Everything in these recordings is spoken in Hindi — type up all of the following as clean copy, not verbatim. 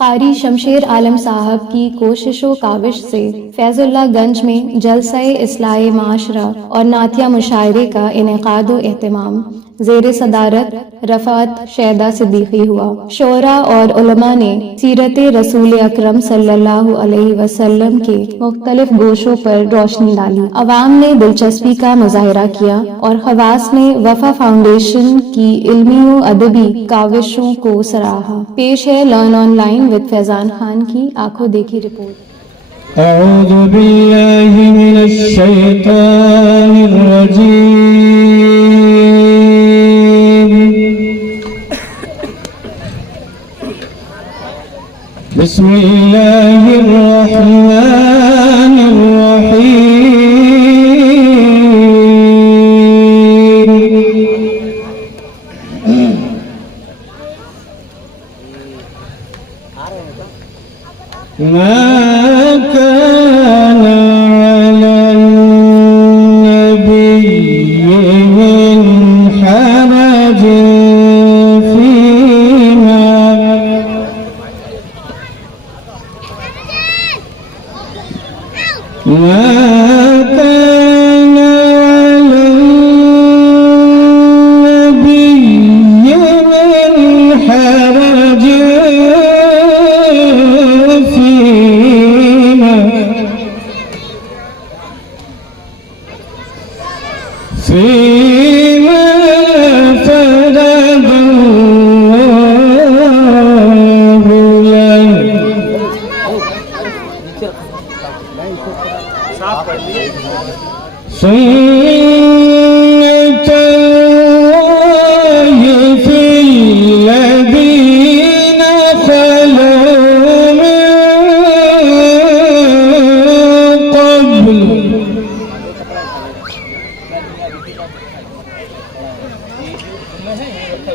क़ारी शमशेर आलम साहब की कोशिशों काविश से फैज़ुल्लाहगंज में जलसा-ए इस्लाह माशरा और नातिया मुशायरे का इनेकाद व एहतमाम ज़ेर सदारत रफ़ात शैदा सिद्दीकी हुआ। शोरा और उलमा ने सीरत रसूल अकरम सल्लल्लाहु अलैहि वसल्लम के मुख्तलिफ गोशों पर रोशनी डाली। अवाम ने दिलचस्पी का मुजाहरा किया और खवास ने वफा फाउंडेशन की इल्मी व अदबी काविशों को सराहा। पेश है learn online with Faizan Khan की आंखों देखी रिपोर्ट। अऊज़ु बिल्लाहि मिनश शैतानिर रजीम। बिस्मिल्लाहिर रहमानिर रहीम। मा कान अलल नबिय्यि मिन हरज फीमा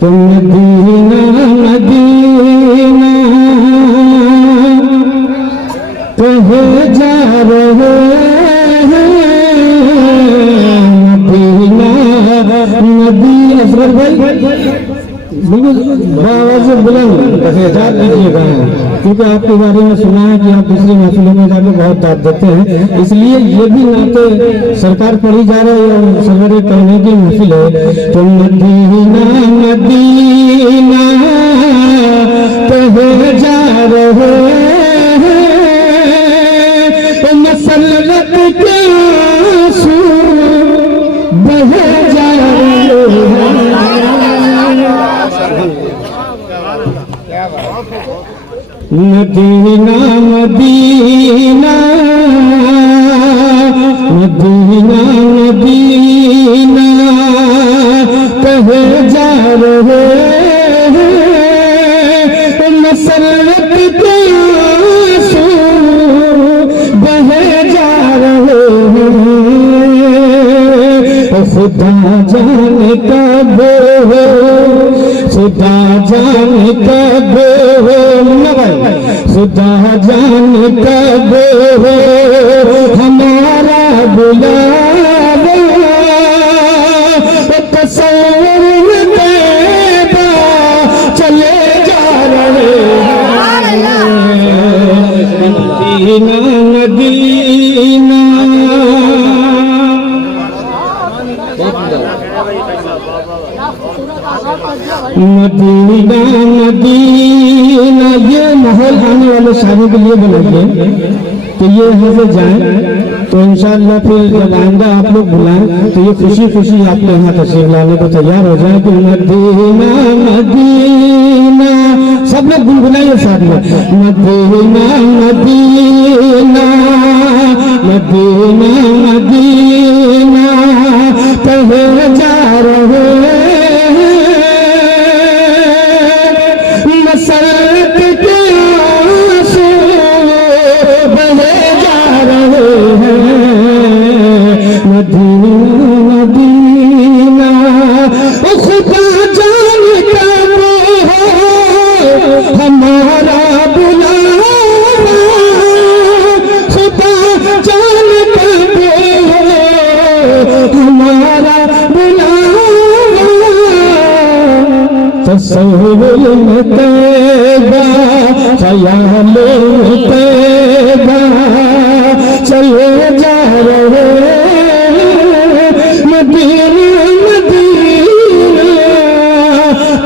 तुम मदीना मदीना कहे जा रहे हैं मदीना नबी असगर भाई आवाज बुलंद एहतजाज कीजिएगा क्योंकि आपके बारे में सुना है कि आप दूसरी महफिलों में जाकर बहुत दाद देते हैं, इसलिए ये भी नाते सरकार पढ़ी जा रही है और सवेरे कहने की महफिल है। तो मदीना मदीना कहे जा रहे हैं मसल्लत के आंसू बहे जा रहे हैं मदीना मदीना मदीना मदीना कहे जा रहे हैं मसल्लत के आंसू बहे जा रहे हैं खुदा जाने कब हो खुदा जाने कब हो खुदा जाने कब हो हमारा बुलावा तस्वीर में पैदा चले जा रहे हैं मदीना मदीना मदीना मदीना ये माहौल आने वाले शादी के लिए बनाइए तो ये यहाँ से जाए तो इंशाअल्लाह फिर जब आएंगे आप लोग बुलाएं तो ये खुशी खुशी आपके यहाँ तशरीफ लाने को तैयार हो जाए कि मदीना मदीना सब लोग गुनगुनाइए साथ में मदीना मदीना मदीना मदीना कहे जा रहे मसल्लत के आंसू बहे जा रहे हैं मदीना मदीना खुदा जाने कब हो हमारा बुलावा खुदा जाने कब हो हमारा बुलावा तस्वीर में तेगा ख्याल में तेगा चले जा रहे मदीना मदीना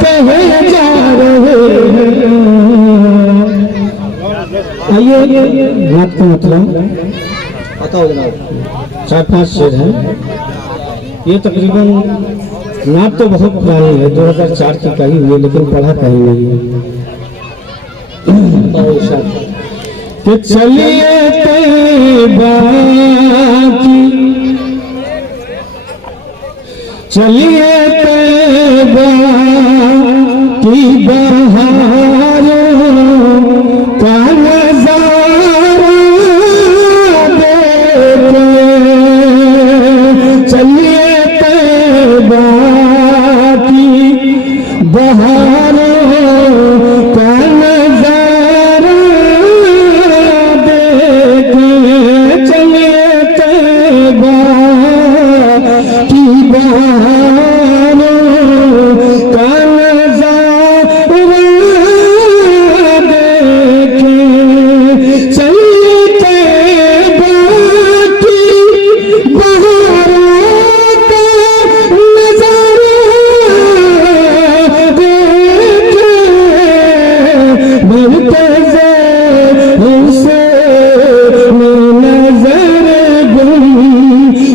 कहे जा रहे आइए बात का मतलब बताओ जनाब 4-5 शेर है ये तकरीबन नात तो बहुत पुरानी है 2004 की कही हुई है लेकिन पढ़ा कहीं नहीं है कि चलिए तैबा की चलिए तैबा की बहारों का नजारा देखे चलिए तैबा की बहारों का नजारा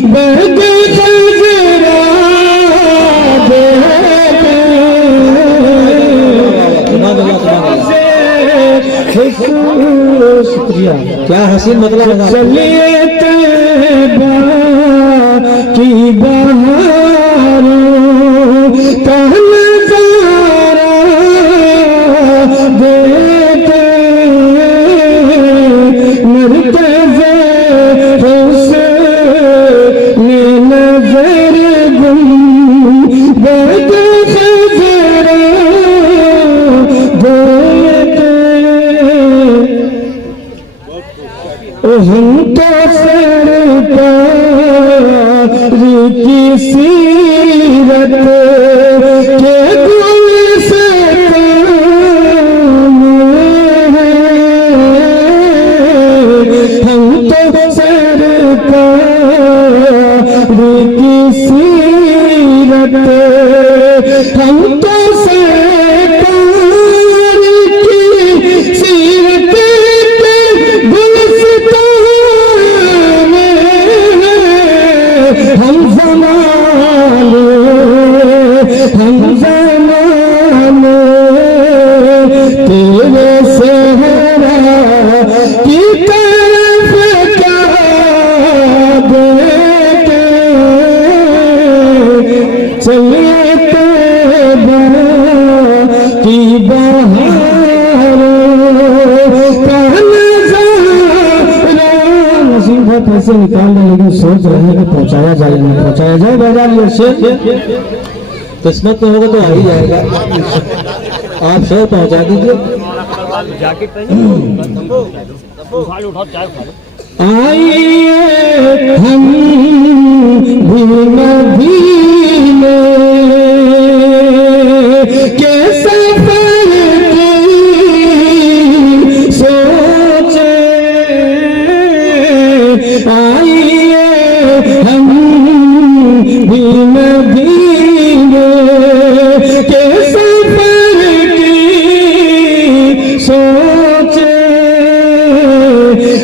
बगे खजरा शुक्रिया। क्या हसीन मतलब है। चलिए तैबा की बहारों का नजारा देखे मरतज़े हुस्न नज़र गुंबद खजरा देखे। हम तो सरकार की सीरत के गुलशन में हैं। हम तो सरकार की सीरत, हम तो सरकार की सीरत के गुलस्तान में हैं। हम ज़माने तेरे सेहरा की तरफ क्या देखे। चलिए तैबा की बहारों का नज़ारा। नसीम भाई पैसे निकाल रहे लेकिन सोच रहे हैं कि पहुंचाया जाए नहीं पहुंचाया जाए। बाजार ये शेर किस्मत में होगा तो आ ही जाएगा। आप शेर पहुंचा दीजिए। आइए हम भी मदीने के सफर की सोचे। आइए हम भी मदीने के सफर की सोचे।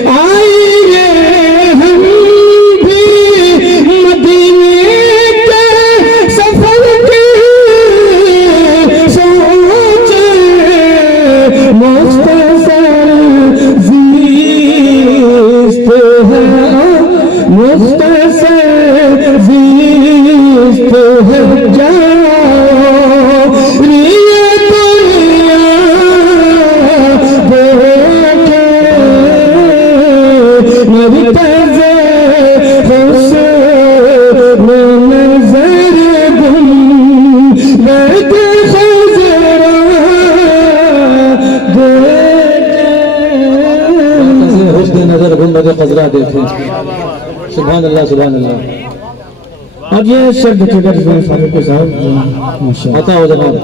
आइए हम भी मदीने के सफर की सोचे। मुख्तसर ज़ीस्त है, मुख्तसर ज़ीस्त है जाओ रिया दुनिया देखे। मरतज़े हुस्न नज़र गुंबद खजरा देखे। हुस्न नजर गुंबद खजरा देखे। सुभान अल्लाह सुभान अल्लाह। अब ये शब्द ठेकर फारूक के साहब माशाअल्लाह बताओ जनाब।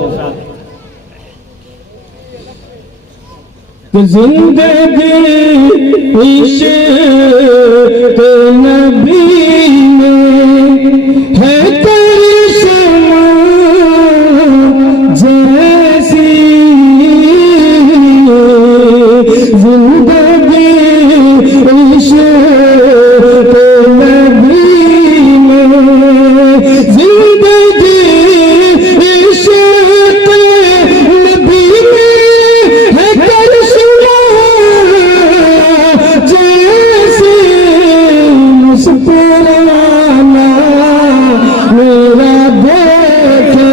कि जिंदगी इश्क़ नबी में है करिश्मा जैसी। जिंदगी इश्क़ नबी में, जिंदगी इश्क़ नबी में है करिश्मा जैसी। मुस्कुराना मेरा देखे,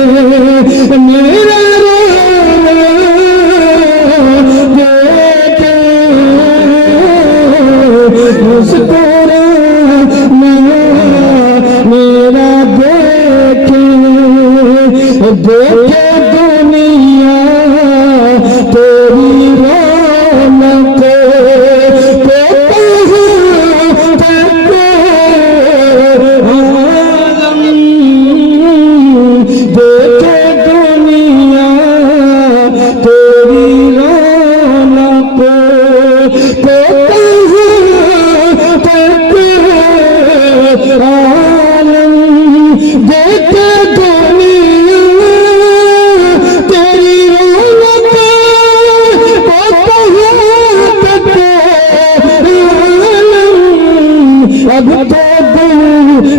मेरा रोना देखे। मुस्कुराना मेरा देखे, देखे दुनिया तेरी रौनक को कहाँ तक आलम। देखे दुनिया तेरी रौनक को कहाँ तक आलम। देखे दुनिया तेरी रौनक को कहाँ तक आलम। अब तो दिल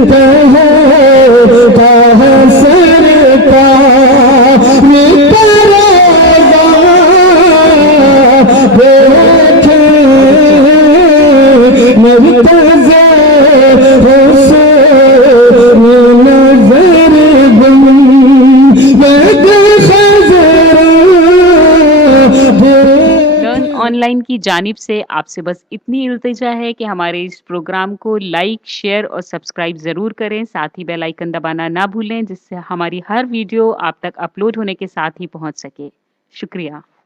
ऑनलाइन की जानिब से आपसे बस इतनी इल्तिजा है कि हमारे इस प्रोग्राम को लाइक, शेयर और सब्सक्राइब ज़रूर करें। साथ ही बेल आइकन दबाना ना भूलें, जिससे हमारी हर वीडियो आप तक अपलोड होने के साथ ही पहुंच सके। शुक्रिया।